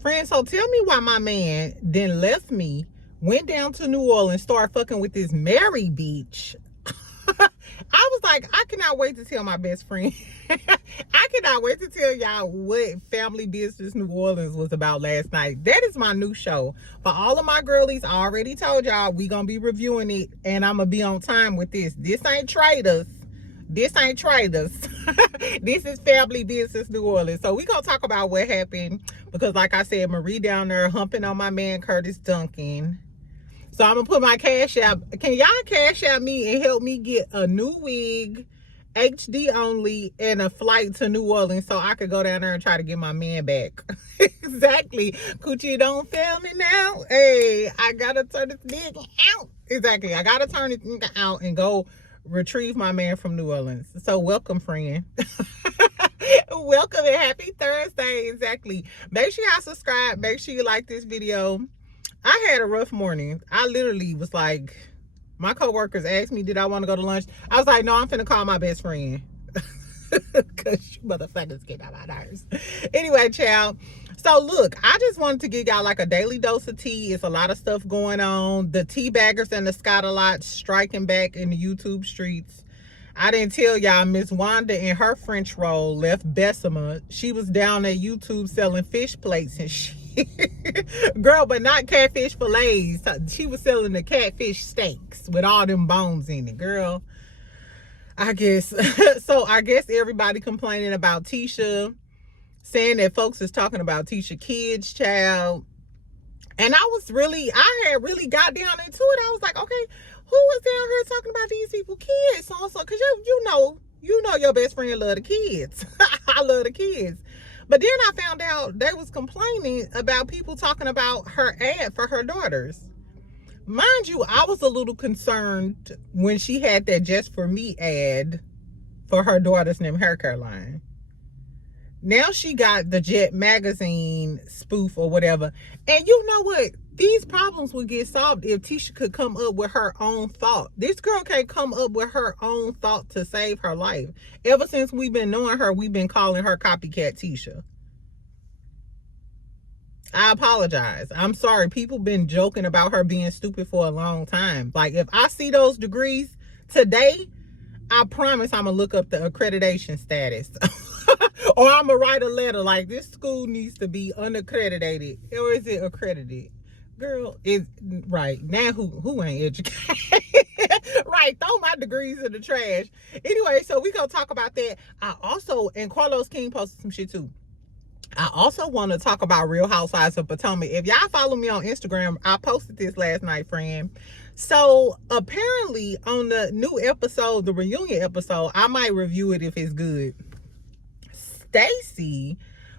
Friend, so tell me why my man then left me, went down to New Orleans, started fucking with this Mary bitch. I was like, I cannot wait to tell my best friend. I cannot wait to tell y'all what family business New Orleans was about last night. That is my new show. For all of my girlies, I already told y'all we gonna be reviewing it, and I'm gonna be on time with this. This ain't traders. This ain't traders. This is family business New Orleans. So we gonna talk about what happened, because like I said, Marie down there humping on my man Curtis Duncan. So I'm gonna put my cash out. Can y'all cash out me and help me get a new wig, HD only, and a flight to New Orleans so I could go down there and try to get my man back? Exactly. Coochie, don't fail me now. Hey, I gotta turn this nigga out. Exactly. I gotta turn this nigga out and go retrieve my man from New Orleans. So welcome, friend. Welcome and happy Thursday. Exactly. Make sure y'all subscribe. Make sure you like this video. I had a rough morning. I literally was like, my coworkers asked me, did I want to go to lunch? I was like, no, I'm finna call my best friend. Because you motherfuckers get on my nerves. Anyway, child. So look, I just wanted to give y'all like a daily dose of tea. It's a lot of stuff going on. The tea baggers and the Scott-a-lots striking back in the YouTube streets. I didn't tell y'all, Miss Wanda in her French roll left Bessemer. She was down at YouTube selling fish plates and shit. Girl, but not catfish fillets. She was selling the catfish steaks with all them bones in it, girl. I guess. So I guess everybody complaining about Tisha, saying that folks is talking about Tisha kids, child. And I had really got down into it. I was like, okay, who was down here talking about these people kids? So because you know your best friend love the kids. I love the kids. But then I found out they was complaining about people talking about her ad for her daughters. Mind you, I was a little concerned when she had that Just For Me ad for her daughter's named hair care line. Now she got the Jet magazine spoof or whatever. And you know what? These problems would get solved if Tisha could come up with her own thought. This girl can't come up with her own thought to save her life. Ever since we've been knowing her, we've been calling her Copycat Tisha. I apologize. I'm sorry. People been joking about her being stupid for a long time. Like, if I see those degrees today, I promise I'm going to look up the accreditation status. Or I'm going to write a letter like, this school needs to be unaccredited. Or is it accredited? Girl, is right. Now who ain't educated? Right, throw my degrees in the trash. Anyway, so we going to talk about that. I also, and Carlos King posted some shit too. I also want to talk about Real Housewives of Potomac. If y'all follow me on Instagram, I posted this last night, friend. So apparently on the new episode, the reunion episode, I might review it if it's good. Stacey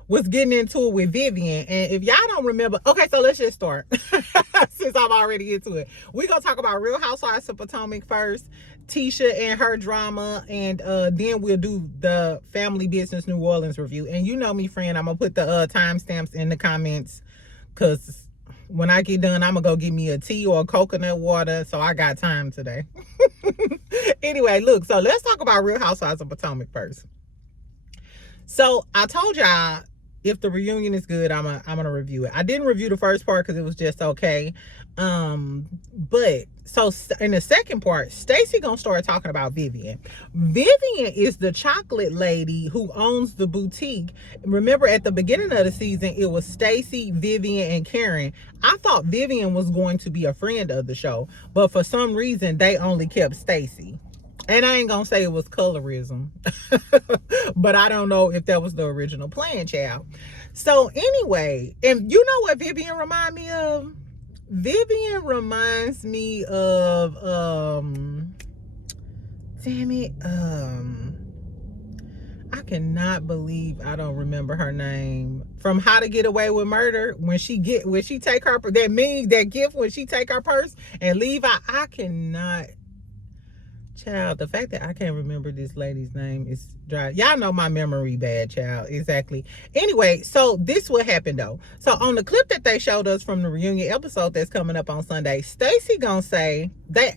was getting into it with Vivian. And if y'all don't remember, okay, so let's just start. Since I'm already into it. We're going to talk about Real Housewives of Potomac first. Tisha and her drama, and then we'll do the family business New Orleans review. And you know me, friend, I'm gonna put the timestamps in the comments, because when I get done, I'm gonna go get me a tea or a coconut water, so I got time today. Anyway, look, so let's talk about Real Housewives of Potomac first. So I told y'all, if the reunion is good, I'm gonna review it. I didn't review the first part because it was just okay. But so in the second part, Stacey gonna start talking about Vivian. Vivian is the chocolate lady who owns the boutique. Remember at the beginning of the season, it was Stacey, Vivian, and Karen. I thought Vivian was going to be a friend of the show, but for some reason they only kept Stacey. And I ain't gonna say it was colorism, but I don't know if that was the original plan, child. So anyway, and you know what Vivian reminds me of? Vivian reminds me of, damn it, I cannot believe I don't remember her name. From How to Get Away with Murder, when she take her, that gift when she take her purse and leave, I cannot. Child, the fact that I can't remember this lady's name is dry. Y'all know my memory bad, child. Exactly. Anyway, so this what happened though. So on the clip that they showed us from the reunion episode that's coming up on Sunday, Stacey gonna say that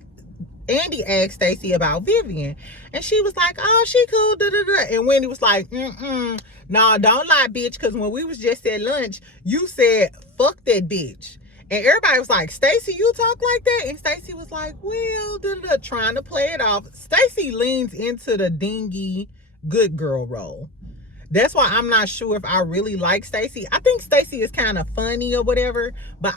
Andy asked Stacey about Vivian, and she was like, "Oh, she cool." Da, da, da. And Wendy was like, "Nah, don't lie, bitch, because when we was just at lunch, you said fuck that bitch." And everybody was like, "Stacey, you talk like that?" And Stacey was like, "Well, da, da, da," trying to play it off. Stacey leans into the dingy good girl role. That's why I'm not sure if I really like Stacey. I think Stacey is kind of funny or whatever, but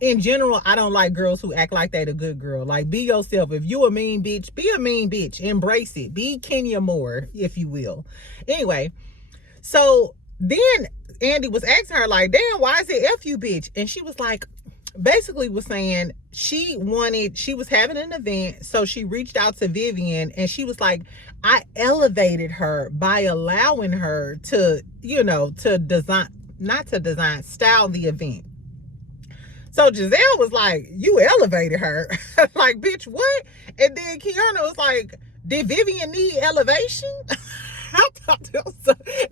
in general, I don't like girls who act like they the good girl. Like, be yourself. If you a mean bitch, be a mean bitch. Embrace it. Be Kenya Moore, if you will. Anyway, so then Andy was asking her, like, damn, why is it F you, bitch? And she was like, basically was saying she was having an event, so she reached out to Vivian, and she was like, I elevated her by allowing her to, style the event. So Giselle was like, you elevated her. Like, bitch, what? And then Kiana was like, did Vivian need elevation?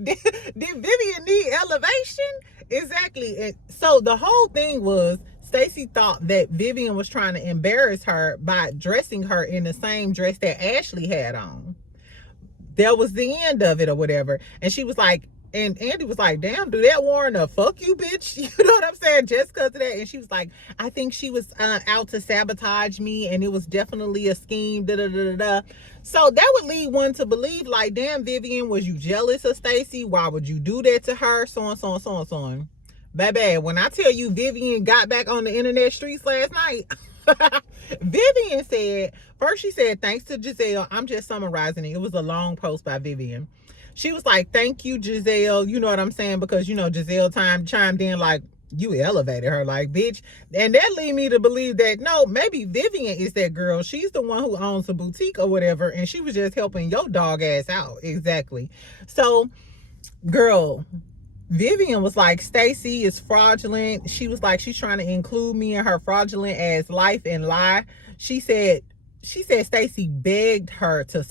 Did Vivian need elevation? Exactly. And so the whole thing was, Stacey thought that Vivian was trying to embarrass her by dressing her in the same dress that Ashley had on. That was the end of it or whatever. And she was like, and Andy was like, damn, do that warrant a fuck you, bitch? You know what I'm saying? Just because of that. And she was like, I think she was out to sabotage me, and it was definitely a scheme, da da da da. So that would lead one to believe, like, damn, Vivian, was you jealous of Stacey? Why would you do that to her? So on, so on, so on, so on. Baby, when I tell you Vivian got back on the internet streets last night, Vivian said, first she said, thanks to Giselle. I'm just summarizing it. It was a long post by Vivian. She was like, thank you, Giselle. You know what I'm saying? Because, Giselle chimed in like, you elevated her, like, bitch. And that lead me to believe that, no, maybe Vivian is that girl. She's the one who owns a boutique or whatever, and she was just helping your dog ass out. Exactly. So, girl, Vivian was like, Stacey is fraudulent. She was like, she's trying to include me in her fraudulent ass life and lie. She said Stacey begged her to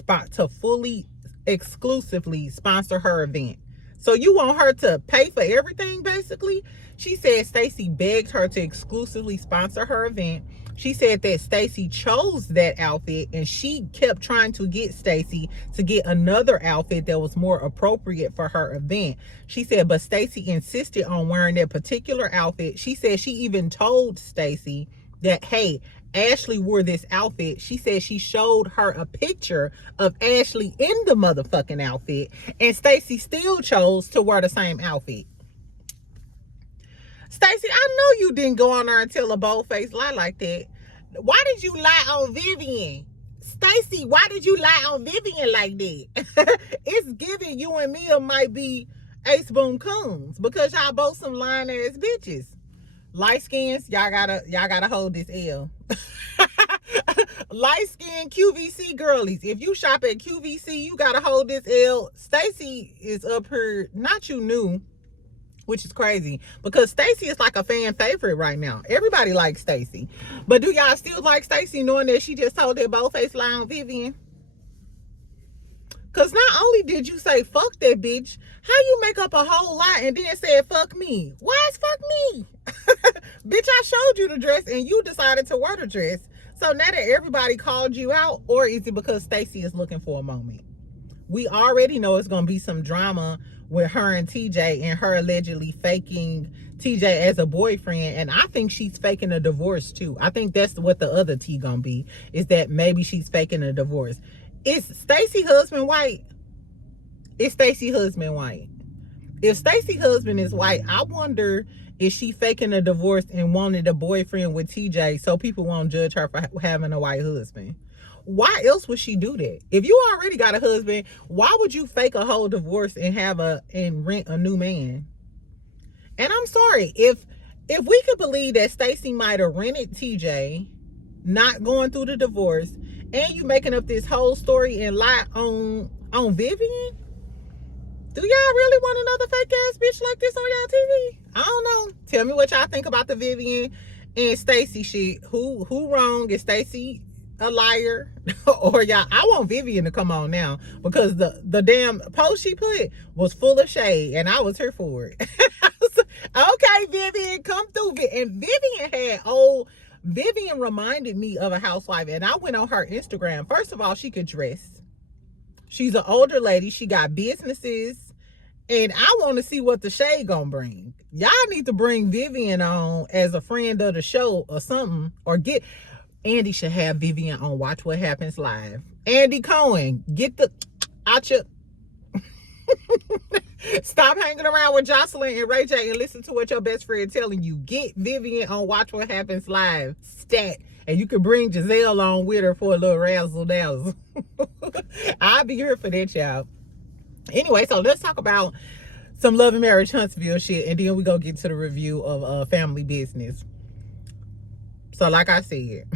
fully, exclusively sponsor her event. So you want her to pay for everything, basically? She said Stacey begged her to exclusively sponsor her event. She said that Stacey chose that outfit, and she kept trying to get Stacey to get another outfit that was more appropriate for her event. She said, but Stacey insisted on wearing that particular outfit. She said she even told Stacey that, hey, Ashley wore this outfit. She said she showed her a picture of Ashley in the motherfucking outfit, and Stacey still chose to wear the same outfit. Stacey, I know you didn't go on there and tell a bold-faced lie like that. Why did you lie on Vivian? Stacey, why did you lie on Vivian like that? It's giving you and Mia might be ace boom coons because y'all both some lying ass bitches. Light skins, y'all gotta hold this L. Light skin QVC girlies. If you shop at QVC, you gotta hold this L. Stacey is up here, not you new, which is crazy because Stacey is like a fan favorite right now. Everybody likes Stacey. But do y'all still like Stacey knowing that she just told that bold-faced lie on Vivian? Because not only did you say fuck that bitch, how you make up a whole lot and then said fuck me? Why is fuck me? Bitch, I showed you the dress and you decided to wear the dress. So now that everybody called you out, or is it because Stacey is looking for a moment? We already know it's going to be some drama with her and TJ, and her allegedly faking TJ as a boyfriend. And I think she's faking a divorce too. I think that's what the other tea gonna be, is that maybe she's faking a divorce. Is Stacey husband white? Is Stacey husband white? If Stacey husband is white, I wonder if she faking a divorce and wanted a boyfriend with TJ so people won't judge her for having a white husband. Why else would she do that? If you already got a husband, why would you fake a whole divorce and rent a new man? And I'm sorry, if we could believe that Stacey might have rented TJ, not going through the divorce, and you making up this whole story and lie on Vivian, do y'all really want another fake ass bitch like this on y'all TV? I don't know. Tell me what y'all think about the Vivian and Stacey shit. Who wrong? Is Stacey a liar? Or y'all, I want Vivian to come on now, because the damn post she put was full of shade and I was here for it. Okay, Vivian, come through. And Vivian had old Vivian reminded me of a housewife, and I went on her Instagram. First of all, she could dress. She's an older lady. She got businesses, and I want to see what the shade gonna bring. Y'all need to bring Vivian on as a friend of the show or something, or get Andy should have Vivian on Watch What Happens Live. Andy Cohen, get the out your stop hanging around with Jocelyn and Ray J and listen to what your best friend telling you. Get Vivian on Watch What Happens Live. Stat. And you can bring Giselle on with her for a little razzle dazzle. I'll be here for that, y'all. Anyway, so let's talk about some Love and Marriage Huntsville shit, and then we go get to the review of Family Business. So like I said,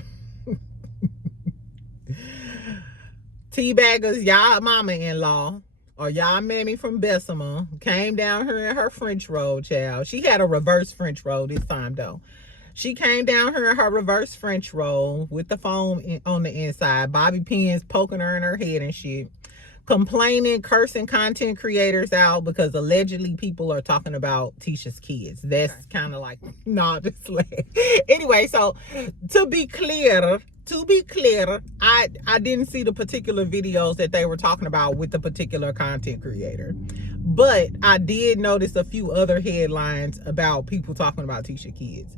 Teabaggers, y'all mama-in-law, or y'all mammy from Bessemer, came down here in her French roll, child. She had a reverse French roll this time, though. She came down here in her reverse French roll with the foam on the inside. Bobby pins poking her in her head and shit. Complaining, cursing content creators out because allegedly people are talking about Tisha's kids. That's kind of like, nah, just like. Anyway, so to be clear, I didn't see the particular videos that they were talking about with the particular content creator. But I did notice a few other headlines about people talking about Tisha kids.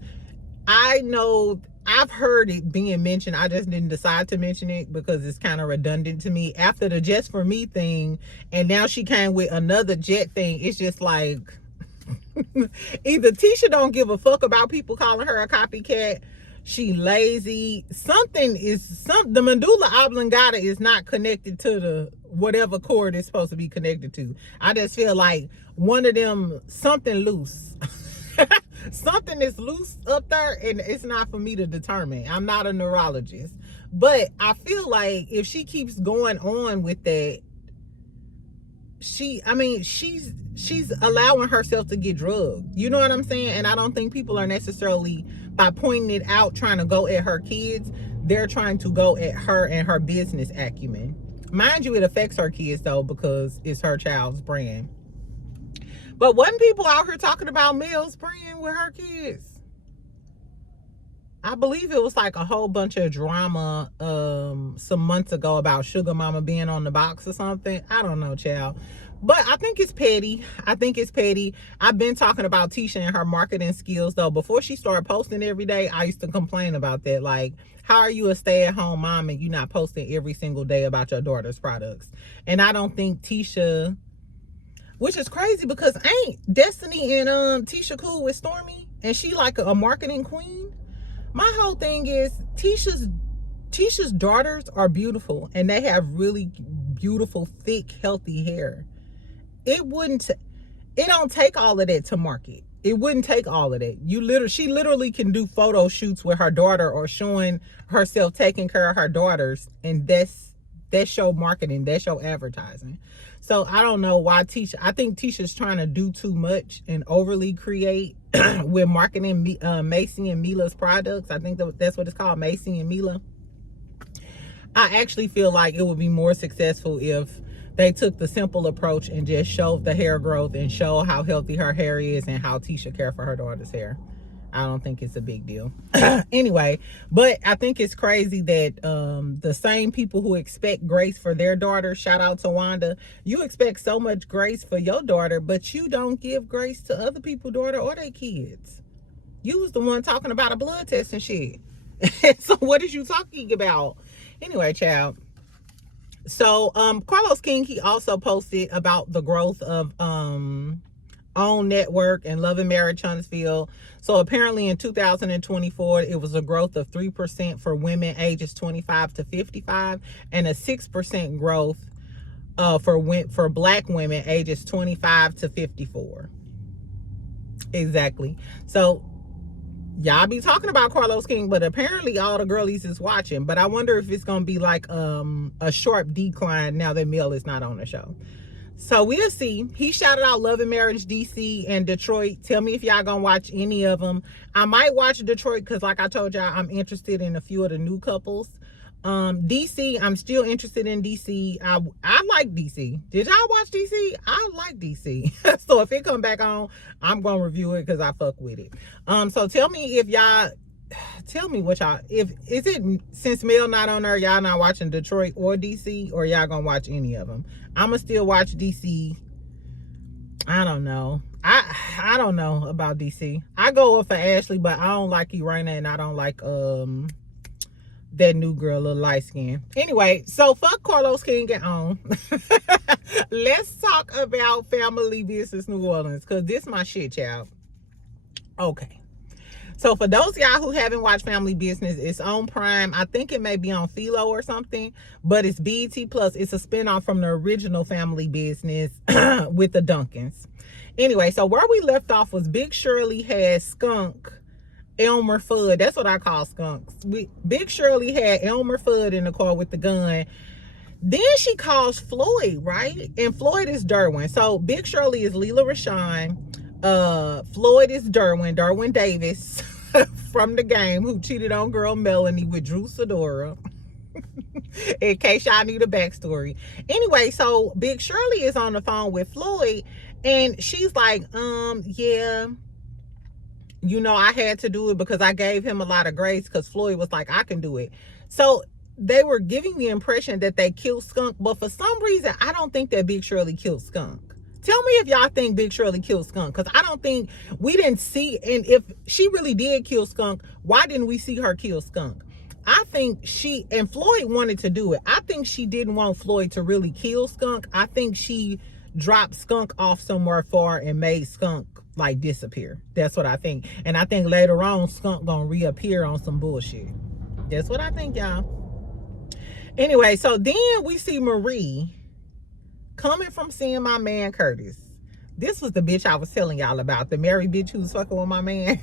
I know I've heard it being mentioned. I just didn't decide to mention it because it's kind of redundant to me. After the Just For Me thing, and now she came with another Jet thing, it's just like, either Tisha don't give a fuck about people calling her a copycat, she lazy, the medulla oblongata is not connected to the whatever cord it's supposed to be connected to. I just feel like one of them, something loose. Something is loose up there, and it's not for me to determine. I'm not a neurologist, but I feel like if she keeps going on with that, she's allowing herself to get drugged. You know what I'm saying? And I don't think people are necessarily, by pointing it out, trying to go at her kids. They're trying to go at her and her business acumen. Mind you, it affects her kids though, because it's her child's brand. But wasn't people out here talking about Mel's brand with her kids? I believe it was like a whole bunch of drama some months ago about Sugar Mama being on the box or something. I don't know, child. But I think it's petty. I've been talking about Tisha and her marketing skills, though. Before she started posting every day, I used to complain about that. Like, how are you a stay-at-home mom and you're not posting every single day about your daughter's products? And I don't think Tisha... Which is crazy because ain't Destiny and Tisha cool with Stormy? And she like a marketing queen? My whole thing is Tisha's daughters are beautiful and they have really beautiful, thick, healthy hair. It don't take all of that to market. It wouldn't take all of that. She literally can do photo shoots with her daughter or showing herself taking care of her daughters, and that's show marketing, that's show advertising. So I don't know why I think Tisha's trying to do too much and overly create with marketing Macy and Mila's products. I think that's what it's called, Macy and Mila. I actually feel like it would be more successful if they took the simple approach and just showed the hair growth and show how healthy her hair is and how Tisha cares for her daughter's hair. I don't think it's a big deal. Anyway, but I think it's crazy that the same people who expect grace for their daughter, shout out to Wanda, you expect so much grace for your daughter, but you don't give grace to other people's daughter or their kids. You was the one talking about a blood test and shit. So what is you talking about? Anyway, child. So Carlos King, he also posted about the growth of OWN Network and Love and Marriage Huntsville. So apparently in 2024, it was a growth of 3% for women ages 25 to 55 and a 6% growth for Black women ages 25 to 54. Exactly. So y'all be talking about Carlos King, but apparently all the girlies is watching. But I wonder if it's going to be like a sharp decline now that Mel is not on the show. So we'll see. He shouted out Love and Marriage DC and Detroit. Tell me if y'all gonna watch any of them. I might watch Detroit because like I told y'all, I'm interested in a few of the new couples. DC, I'm still interested in DC. I like DC. Did y'all watch DC? I like DC. So if it come back on, I'm gonna review it because I fuck with it. So tell me if y'all tell me what y'all, if is it, since Mel not on there, y'all not watching Detroit or DC, or y'all gonna watch any of them? I'ma still watch DC. I don't know. I don't know about DC. I go up for Ashley, but I don't like Irina, and I don't like that new girl, little light skin. Anyway, so fuck Carlos King and on. Let's talk about Family Business New Orleans, because this my shit, child. Okay. So for those of y'all who haven't watched Family Business, it's on Prime. I think it may be on Philo or something, but it's BET Plus. It's a spinoff from the original Family Business with the Duncans. Anyway, so where we left off was Big Shirley had Skunk Elmer Fudd. That's what I call skunks. Big Shirley had Elmer Fudd in the car with the gun. Then she calls Floyd, right? And Floyd is Derwin. So Big Shirley is Leela Rashawn. Floyd is Derwin Davis from the game, who cheated on girl Melanie with Drew Sidora. In case y'all need a backstory. Anyway, so Big Shirley is on the phone with Floyd, and she's like, yeah, you know, I had to do it because I gave him a lot of grace, because Floyd was like, I can do it. So they were giving the impression that they killed Skunk, but for some reason, I don't think that Big Shirley killed Skunk. Tell me if y'all think Big Shirley killed Skunk, because I don't think, we didn't see, and if she really did kill Skunk, why didn't we see her kill Skunk? I think she, and Floyd wanted to do it. I think she didn't want Floyd to really kill Skunk. I think she dropped Skunk off somewhere far and made Skunk like disappear. That's what I think. And I think later on, Skunk gonna reappear on some bullshit. That's what I think, y'all. Anyway, so then we see Marie coming from seeing my man Curtis. This was the bitch I was telling y'all about, the married bitch who was fucking with my man.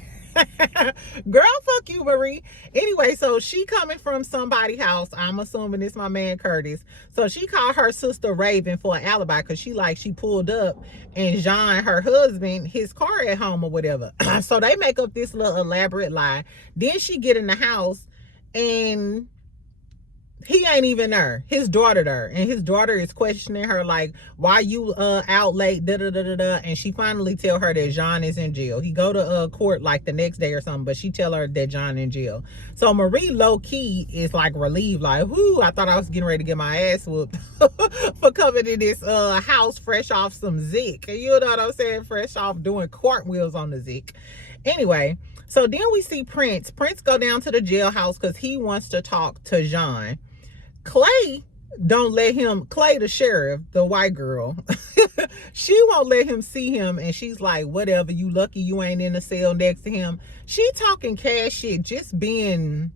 Girl, fuck you, Marie. Anyway, so she coming from somebody's house. I'm assuming it's my man Curtis. So she called her sister Raven for an alibi, because she pulled up and Jean, her husband, his car at home or whatever. So they make up this little elaborate lie. Then she get in the house and he ain't even there. His daughter there, and his daughter is questioning her like, why you out late, da da da da da. And she finally tell her that John is in jail. He go to court like the next day or something, but she tell her that John in jail. So Marie low key is like relieved, like, whoo, I thought I was getting ready to get my ass whooped for coming to this house fresh off some Zik. You know what I'm saying? Fresh off doing cartwheels on the Zik. Anyway, so then we see Prince go down to the jailhouse because he wants to talk to John. Clay don't let him, Clay the sheriff, the white girl, she won't let him see him, and she's like, whatever, you lucky you ain't in the cell next to him. She talking cash shit, just being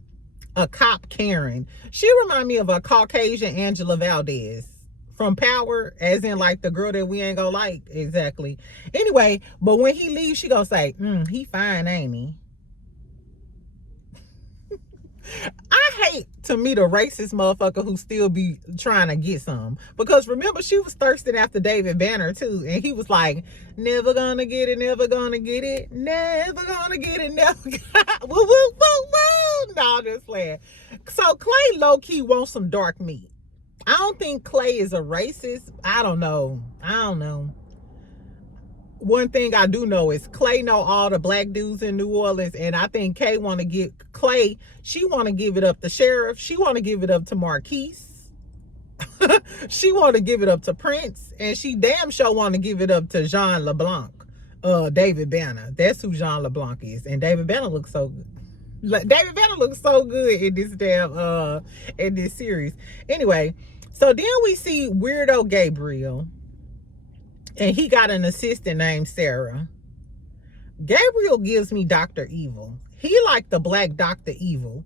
a cop Karen. She remind me of a Caucasian Angela Valdez from Power, as in like the girl that we ain't gonna like. Exactly. Anyway, but when he leaves, she gonna say, he fine, ain't he? I hate to meet a racist motherfucker who still be trying to get some, because remember, she was thirsting after David Banner too, and he was like, never gonna get it, never gonna get it, never gonna get it, never woo woo woo woo. No, just playing. So Clay low-key wants some dark meat. I don't think Clay is a racist. I don't know. One thing I do know is Clay know all the black dudes in New Orleans, and I think Kay want to give Clay, she want to give it up to Sheriff, she want to give it up to Marquise, she want to give it up to Prince, and she damn sure want to give it up to Jean LeBlanc, David Banner. That's who Jean LeBlanc is, and David Banner looks so good. David Banner looks so good in this damn in this series. Anyway, so then we see Weirdo Gabriel, and he got an assistant named Sarah. Gabriel gives me Dr. Evil. He like the black Dr. Evil.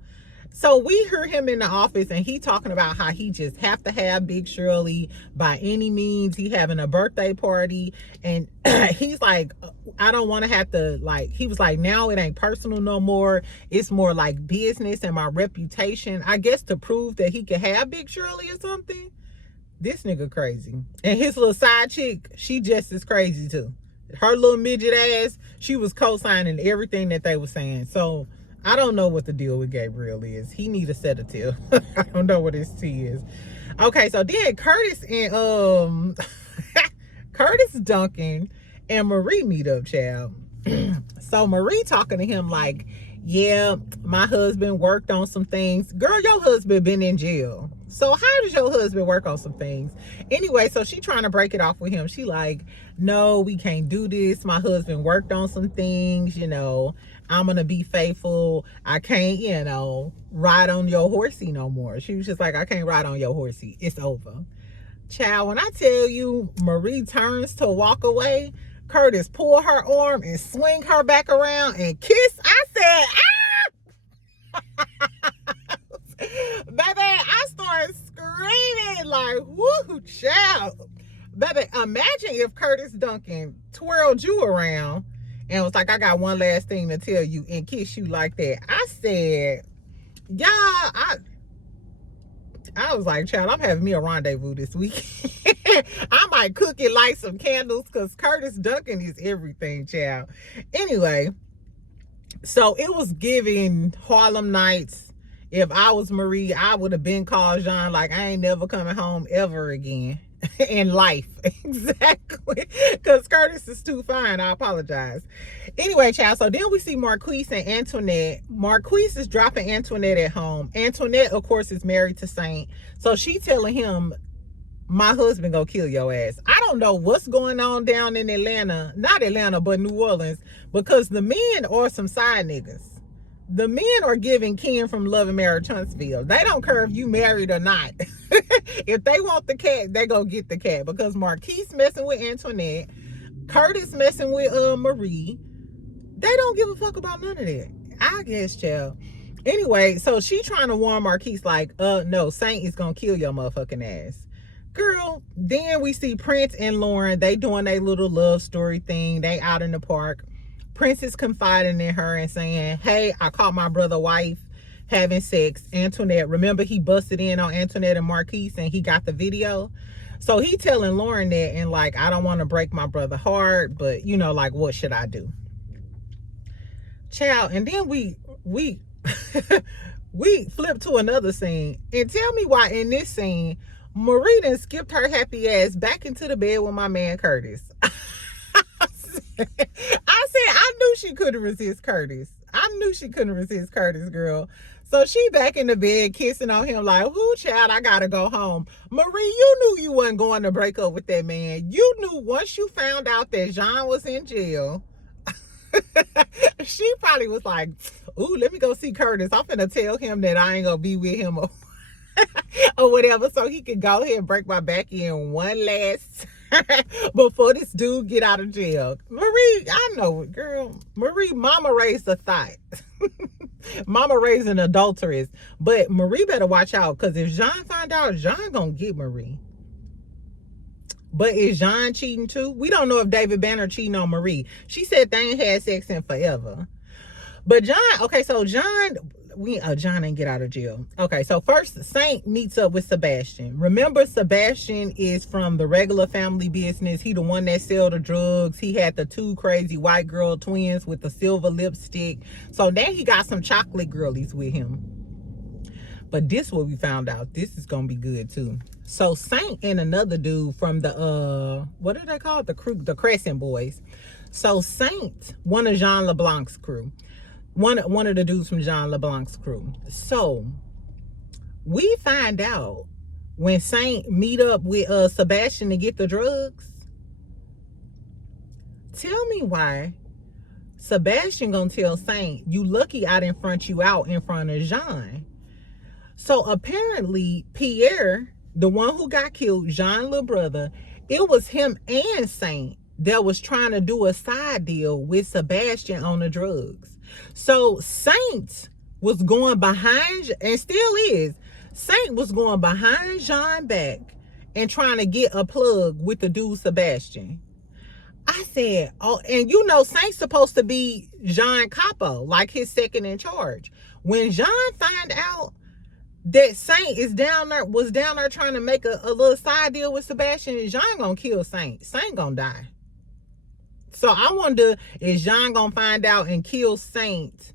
So we hear him in the office, and he talking about how he just have to have Big Shirley by any means. He having a birthday party, and he's like, I don't want to have to, like, he was like, now it ain't personal no more. It's more like business and my reputation, I guess, to prove that he can have Big Shirley or something. This nigga crazy. And his little side chick, she just as crazy too. Her little midget ass, she was co-signing everything that they were saying. So I don't know what the deal with Gabriel is. He need a sedative. I don't know what his tea is. Okay, so then Curtis and Curtis Duncan and Marie meet up, child. So Marie talking to him like, Yeah, my husband worked on some things. Girl, your husband been in jail. So how does your husband work on some things? Anyway, so she trying to break it off with him. She like, no, we can't do this. My husband worked on some things, you know. I'm gonna be faithful. I can't, you know, ride on your horsey no more. She was just like, I can't ride on your horsey. It's over. Child, when I tell you Marie turns to walk away, Curtis pull her arm and swing her back around and kiss. I said, baby, I started screaming like, woo, child. Baby, imagine if Curtis Duncan twirled you around and was like, I got one last thing to tell you, and kiss you like that. I said, y'all, I was like, child, I'm having me a rendezvous this week. I might cook and light some candles because Curtis Duncan is everything, child. Anyway, so it was giving Harlem Nights. If I was Marie, I would have been called Jean like, I ain't never coming home ever again in life. Exactly. Because Curtis is too fine. I apologize. Anyway, child, so then we see Marquise and Antoinette. Marquise is dropping Antoinette at home. Antoinette, of course, is married to Saint. So she telling him, my husband gonna kill your ass. I don't know what's going on down in Atlanta. Not Atlanta, but New Orleans. Because the men are some side niggas. The men are giving Ken from Love and Marriage Huntsville. They don't care if you married or not. If they want the cat, they go get the cat. Because Marquise messing with Antoinette, Curtis messing with Marie. They don't give a fuck about none of that. I guess, child. Anyway, so she trying to warn Marquise like, no, Saint is gonna kill your motherfucking ass. Girl, then we see Prince and Lauren. They doing their little love story thing. They out in the park. Prince is confiding in her and saying, hey, I caught my brother wife having sex. Antoinette, remember he busted in on Antoinette and Marquise and he got the video? So he telling Lauren that, and like, I don't want to break my brother heart, but you know, like, what should I do? Child, and then we we flip to another scene. And tell me why in this scene, Marie done skipped her happy ass back into the bed with my man Curtis. I knew she couldn't resist Curtis. I knew she couldn't resist Curtis, girl. So she back in the bed kissing on him like, whoo, child, I gotta go home. Marie, you knew you wasn't going to break up with that man. You knew once you found out that Jean was in jail, she probably was like, ooh, let me go see Curtis. I'm finna tell him that I ain't gonna be with him or whatever, so he can go ahead and break my back in one last before this dude get out of jail. Marie, I know it, girl. Marie, mama raised a thought. Mama raised an adulteress. But Marie better watch out, because if Jean find out, Jean gonna get Marie. But is Jean cheating too? We don't know if David Banner cheating on Marie. She said they ain't had sex in forever. But John, okay, so John didn't get out of jail. Okay, so first Saint meets up with Sebastian. Remember, Sebastian is from the regular family business. He the one that sell the drugs. He had the two crazy white girl twins with the silver lipstick. So now he got some chocolate girlies with him. But this what we found out. This is gonna be good too. So Saint and another dude from the what are they called? The crew, the Crescent Boys. So Saint, one of Jean LeBlanc's crew. One of the dudes from Jean LeBlanc's crew. So we find out when Saint meet up with Sebastian to get the drugs. Tell me why Sebastian gonna tell Saint, you lucky I didn't front you out in front of Jean. So apparently Pierre, the one who got killed, Jean's little brother, it was him and Saint that was trying to do a side deal with Sebastian on the drugs. So Saint was going behind, and still is, Saint was going behind Jean back and trying to get a plug with the dude Sebastian. I said, oh, and you know Saint's supposed to be Jean Capo, like his second in charge. When Jean find out that Saint was down there trying to make a little side deal with Sebastian, Jean gonna kill Saint. Saint gonna die. So I wonder, is Jean gonna find out and kill Saint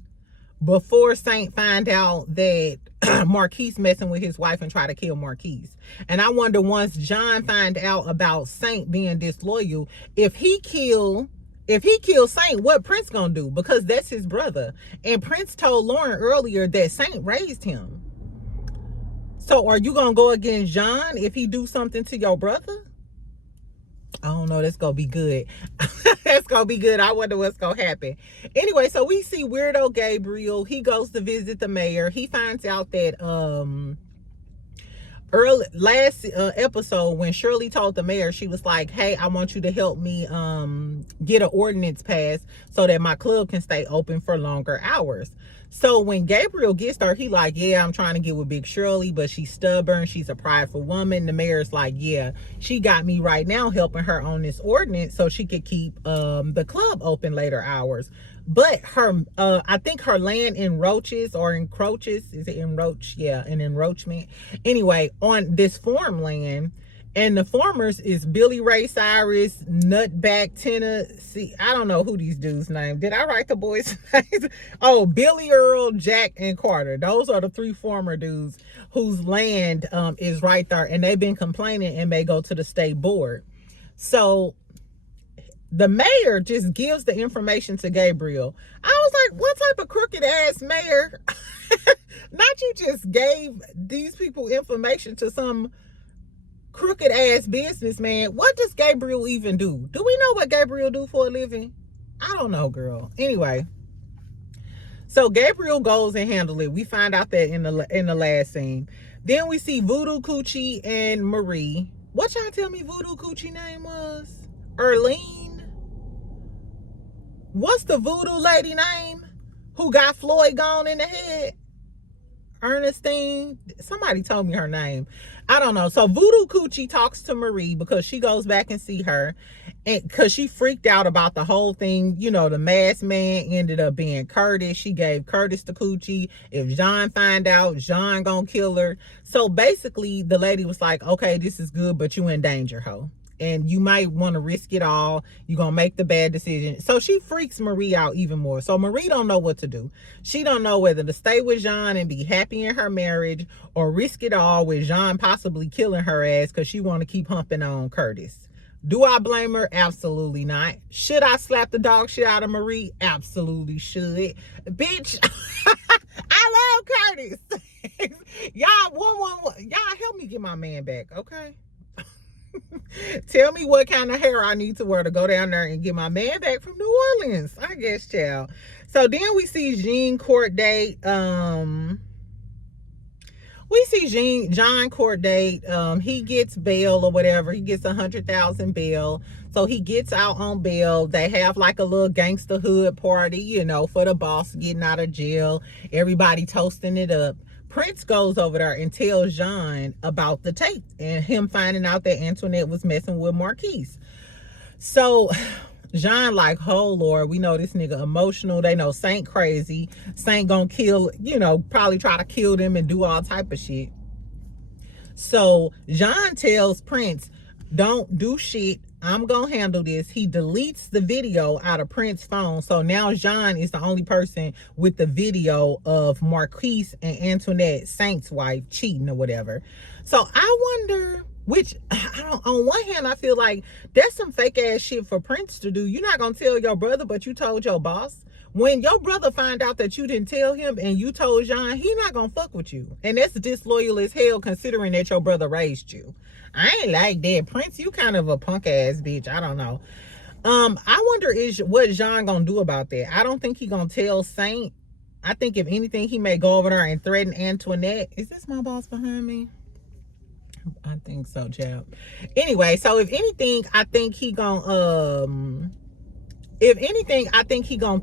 before Saint find out that Marquise messing with his wife and try to kill Marquise? And I wonder, once John find out about Saint being disloyal, if he kill If he kills Saint, what Prince gonna do? Because that's his brother. And Prince told Lauren earlier that Saint raised him. So are you gonna go against John if he do something to your brother? I don't know. That's gonna be good. That's gonna be good. I wonder what's gonna happen. Anyway, so we see weirdo Gabriel. He goes to visit the mayor. He finds out that early last episode when Shirley told the mayor, she was like, hey, I want you to help me get an ordinance passed so that my club can stay open for longer hours. So when Gabriel gets there, he like, yeah, I'm trying to get with Big Shirley, but she's stubborn, she's a prideful woman. The mayor's like, yeah, she got me right now helping her on this ordinance so she could keep the club open later hours. But her I think her land encroaches or encroaches, is it enroach? Yeah, an encroachment. Anyway, on this farmland, and the farmers is Billy Ray Cyrus, Nutback Tenor. See, I don't know who these dudes' names. Did I write the boys' names? Oh, Billy Earl, Jack, and Carter. Those are the three farmer dudes whose land is right there, and they've been complaining and may go to the state board. So the mayor just gives the information to Gabriel. I was like, what type of crooked ass mayor? Not you just gave these people information to some crooked ass businessman. What does Gabriel even do? Do we know what Gabriel do for a living? I don't know, girl. Anyway, so Gabriel goes and handle it. We find out that in the last scene. Then we see Voodoo Coochie and Marie. What y'all tell me Voodoo Coochie name was? Erlene? What's the voodoo lady name who got Floyd gone in the head? Ernestine? Somebody told me her name. I don't know. So Voodoo Coochie talks to Marie because she goes back and see her, and because she freaked out about the whole thing. You know, the masked man ended up being Curtis. She gave Curtis the Coochie. If John find out, John gonna kill her. So basically the lady was like, okay, this is good, but you in danger, ho. And you might want to risk it all. You're going to make the bad decision. So she freaks Marie out even more. So Marie don't know what to do. She don't know whether to stay with Jean and be happy in her marriage or risk it all with Jean possibly killing her ass because she want to keep humping on Curtis. Do I blame her? Absolutely not. Should I slap the dog shit out of Marie? Absolutely should. Bitch, I love Curtis. Y'all help me get my man back, okay? Tell me what kind of hair I need to wear to go down there and get my man back from New Orleans, I guess, child. So then we see Jean court date. We see John court date. He gets bail or whatever. He gets 100,000 bail. So he gets out on bail. They have like a little gangster hood party, you know, for the boss getting out of jail. Everybody toasting it up. Prince goes over there and tells John about the tape and him finding out that Antoinette was messing with Marquise. So John like, oh Lord, we know this nigga emotional. They know Saint crazy. Saint gonna kill, you know, probably try to kill them and do all type of shit. So John tells Prince, don't do shit. I'm gonna handle this. He deletes the video out of Prince's phone. So now John is the only person with the video of Marquise and Antoinette, Saint's wife, cheating or whatever. So I wonder, which on one hand, I feel like that's some fake ass shit for Prince to do. You're not gonna tell your brother, but you told your boss. When your brother find out that you didn't tell him and you told John, he not gonna fuck with you. And that's disloyal as hell considering that your brother raised you. I ain't like that. Prince, you kind of a punk ass bitch. I don't know. I wonder what John gonna do about that. I don't think he gonna tell Saint. I think if anything, he may go over there and threaten Antoinette. Is this my boss behind me? I think so, child. Anyway, so if anything, I think he gonna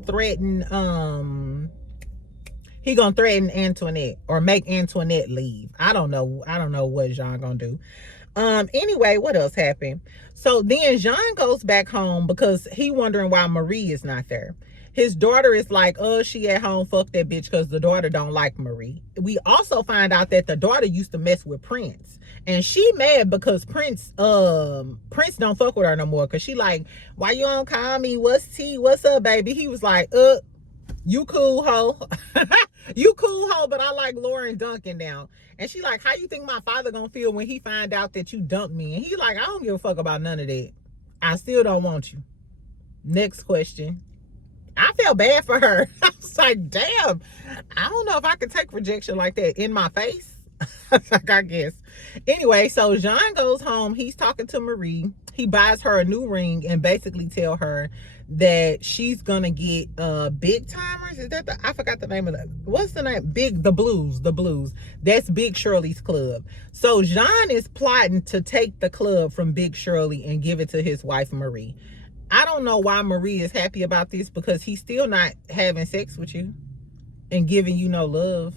threaten Antoinette or make Antoinette leave. I don't know what John gonna do. Anyway, what else happened? So then John goes back home because he wondering why Marie is not there. His daughter is like, oh, she at home, fuck that bitch, because the daughter don't like Marie. We also find out that the daughter used to mess with Prince. And she mad because Prince don't fuck with her no more. Cause she like, why you don't call me? What's tea? What's up, baby? He was like, you cool, ho. You cool, ho, but I like Lauren Duncan now. And she like, how you think my father gonna feel when he find out that you dumped me? And he like, I don't give a fuck about none of that. I still don't want you. Next question. I felt bad for her. I was like, damn, I don't know if I could take rejection like that in my face. Like, I guess. Anyway, so Jean goes home. He's talking to Marie. He buys her a new ring and basically tell her that she's gonna get big timers. Is that I forgot the name of that. What's the name? The Blues. That's Big Shirley's club. So Jean is plotting to take the club from Big Shirley and give it to his wife Marie. I don't know why Marie is happy about this, because he's still not having sex with you and giving you no love.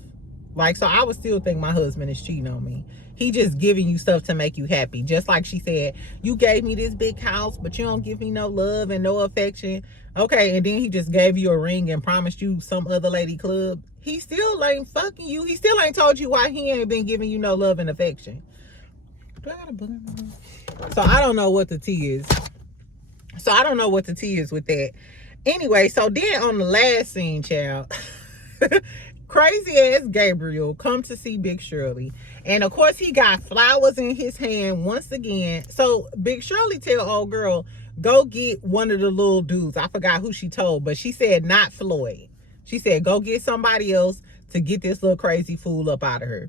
Like, so I would still think my husband is cheating on me. He just giving you stuff to make you happy. Just like she said, you gave me this big house, but you don't give me no love and no affection. Okay, and then he just gave you a ring and promised you some other lady club. He still ain't fucking you. He still ain't told you why he ain't been giving you no love and affection. So I don't know what the tea is. With that. Anyway, so then on the last scene, child, crazy ass Gabriel come to see Big Shirley. And of course he got flowers in his hand once again. So Big Shirley tell old girl, go get one of the little dudes. I forgot who she told, but she said not Floyd. She said, go get somebody else to get this little crazy fool up out of her.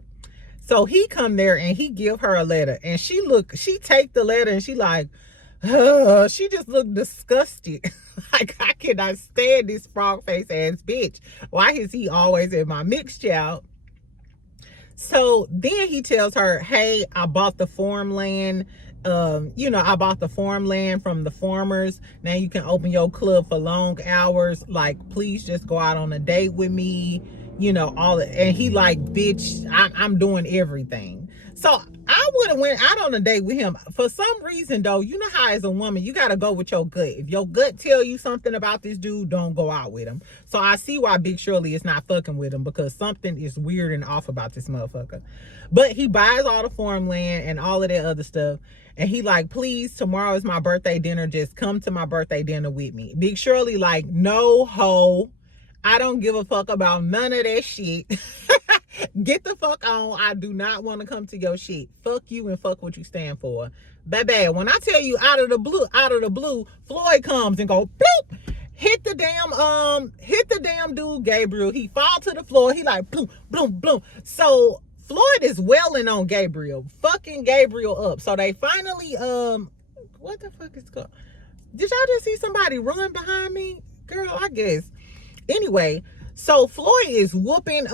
So he come there and he give her a letter. And she take the letter and she like, she just looked disgusted. Like, I cannot stand this frog face ass bitch. Why is he always in my mix, child? So then he tells her, hey, I bought the farmland. I bought the farmland from the farmers. Now you can open your club for long hours. Like, please just go out on a date with me. All that. And he like, bitch, I'm doing everything. So I would have went out on a date with him. For some reason, though, you know how as a woman, you got to go with your gut. If your gut tell you something about this dude, don't go out with him. So I see why Big Shirley is not fucking with him, because something is weird and off about this motherfucker. But he buys all the farmland and all of that other stuff. And he like, please, tomorrow is my birthday dinner. Just come to my birthday dinner with me. Big Shirley like, no ho. I don't give a fuck about none of that shit. Get the fuck on. I do not want to come to your shit. Fuck you and fuck what you stand for. Baby, when I tell you out of the blue, Floyd comes and go, bloop, hit the damn dude, Gabriel. He fall to the floor. He like, bloom, bloom, bloom. So Floyd is welling on Gabriel, fucking Gabriel up. So they finally, what the fuck is going? Did y'all just see somebody run behind me? Girl, I guess. Anyway, so Floyd is whooping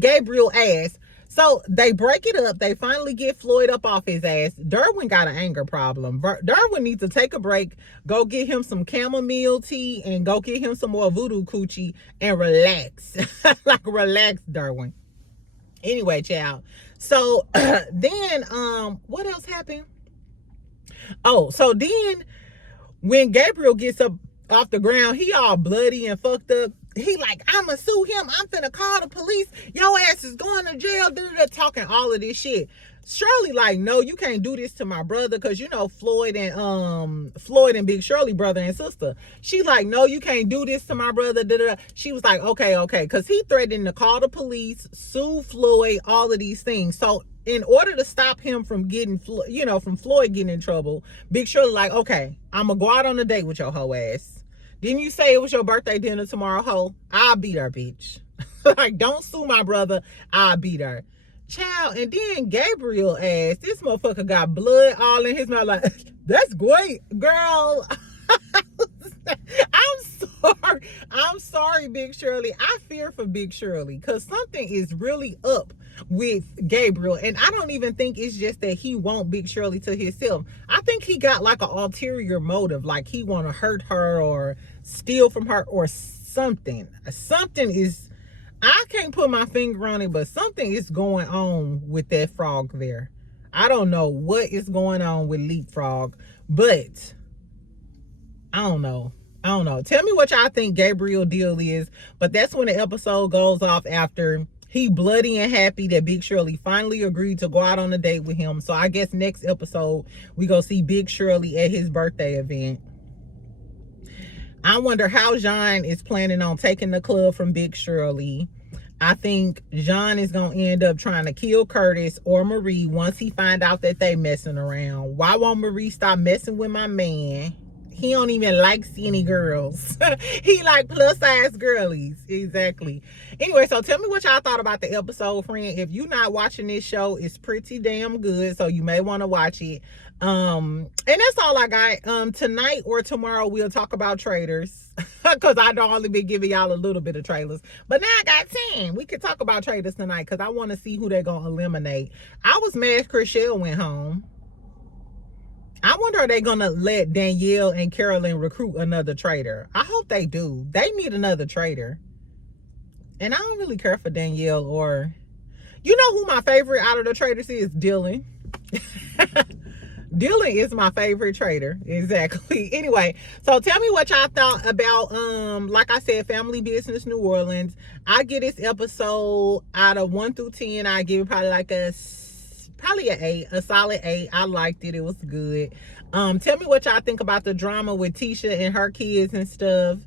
Gabriel ass. So they break it up. They finally get Floyd up off his ass. Derwin got an anger problem. Derwin needs to take a break, go get him some chamomile tea, and go get him some more voodoo coochie and relax. Like, relax, Derwin. Anyway, child. So then what else happened? Oh, so then when Gabriel gets up off the ground, he all bloody and fucked up. He like, I'ma sue him. I'm finna call the police. Your ass is going to jail. Talking all of this shit. Shirley like, no, you can't do this to my brother, because Floyd and Big Shirley brother and sister. She like, no, you can't do this to my brother. She was like, okay, because he threatened to call the police, sue Floyd, all of these things. So in order to stop him from getting, from Floyd getting in trouble, Big Shirley like, okay, I'm gonna go out on a date with your hoe ass. Didn't you say it was your birthday dinner tomorrow, hoe? I'll beat her, bitch. Like, don't sue my brother. I'll beat her. Child, and then Gabriel ass, this motherfucker got blood all in his mouth. Like, that's great, girl. I'm sorry, Big Shirley. I fear for Big Shirley, because something is really up with Gabriel. And I don't even think it's just that he want Big Shirley to himself. I think he got like an ulterior motive, like he want to hurt her or steal from her or something. Something is, I can't put my finger on it, but something is going on with that frog there. I don't know what is going on with Leapfrog, but I don't know. Tell me what y'all think Gabriel deal is. But that's when the episode goes off, after he bloody and happy that Big Shirley finally agreed to go out on a date with him. So I guess next episode we go see Big Shirley at his birthday event. I wonder how Jean is planning on taking the club from Big Shirley. I think Jean is going to end up trying to kill Curtis or Marie once he find out that they messing around. Why won't Marie stop messing with my man? He don't even like skinny girls. He like plus size girlies. Exactly. Anyway, so tell me what y'all thought about the episode, friend. If you're not watching this show, it's pretty damn good, so you may want to watch it. And that's all I got. Tonight or tomorrow we'll talk about traitors, because I don't only been giving y'all a little bit of trailers, but now I got 10. We can talk about traitors tonight because I want to see who they're gonna eliminate. I was mad Chriselle went home. I wonder, are they gonna let Danielle and Carolyn recruit another traitor? I hope they do. They need another traitor. And I don't really care for Danielle or... You know who my favorite out of the traitors is? Dylan. Dylan is my favorite traitor. Exactly. Anyway, so tell me what y'all thought about, like I said, Family Business New Orleans. I give this episode out of 1 through 10. I give it probably like probably an 8, a solid 8. I liked it. It was good. Tell me what y'all think about the drama with Tisha and her kids and stuff.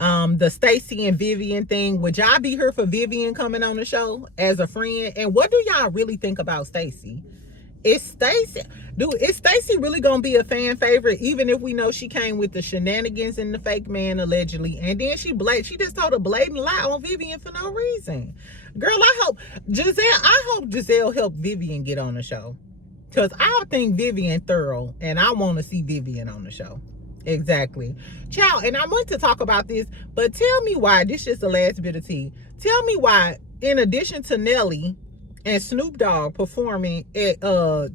The Stacey and Vivian thing. Would y'all be here for Vivian coming on the show as a friend? And what do y'all really think about Stacey? Is Stacey really gonna be a fan favorite, even if we know she came with the shenanigans and the fake man allegedly, and then she just told a blatant lie on Vivian for no reason? Girl, I hope Giselle helped Vivian get on the show, because I think Vivian thorough, and I want to see Vivian on the show. Exactly. Child, and I want to talk about this, but tell me why, this is the last bit of tea. Tell me why, in addition to Nelly and Snoop Dogg performing at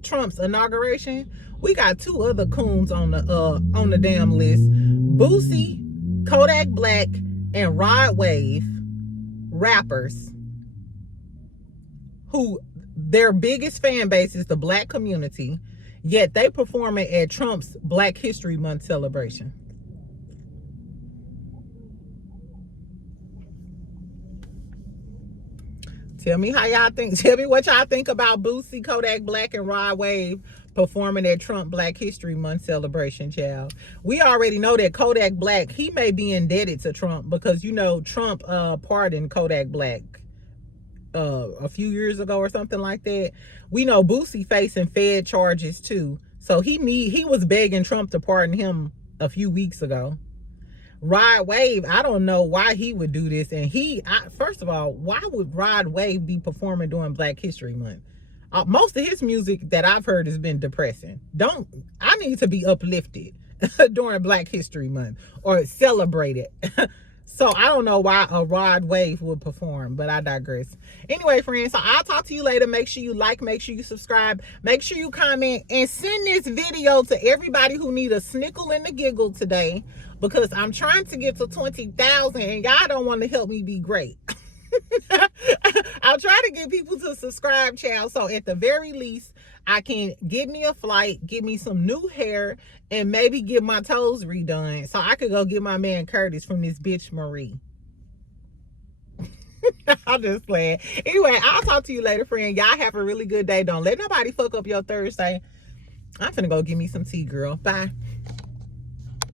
Trump's inauguration, we got 2 other coons on the damn list. Boosie, Kodak Black, and Rod Wave, rappers, who their biggest fan base is the black community, yet they performing at Trump's Black History Month celebration. Tell me how y'all think. Tell me what y'all think about Boosie, Kodak Black, and Rod Wave performing at Trump Black History Month celebration, child. We already know that Kodak Black, he may be indebted to Trump, because, you know, Trump pardoned Kodak Black a few years ago or something like that. We know Boosie facing Fed charges too. So he was begging Trump to pardon him a few weeks ago. Rod Wave, I don't know why he would do this. And first of all, why would Rod Wave be performing during Black History Month? Most of his music that I've heard has been depressing. I need to be uplifted during Black History Month or celebrated. So I don't know why a Rod Wave would perform, but I digress. Anyway, friends, so I'll talk to you later. Make sure you like, make sure you subscribe, make sure you comment, and send this video to everybody who need a snickle and a giggle today, because I'm trying to get to 20,000 and y'all don't want to help me be great. I'll try to get people to subscribe, child, so at the very least I can get me a flight, get me some new hair, and maybe get my toes redone so I could go get my man Curtis from this bitch Marie. I'm just playing. Anyway, I'll talk to you later, friend. Y'all have a really good day. Don't let nobody fuck up your Thursday. I'm finna go get me some tea, girl. Bye.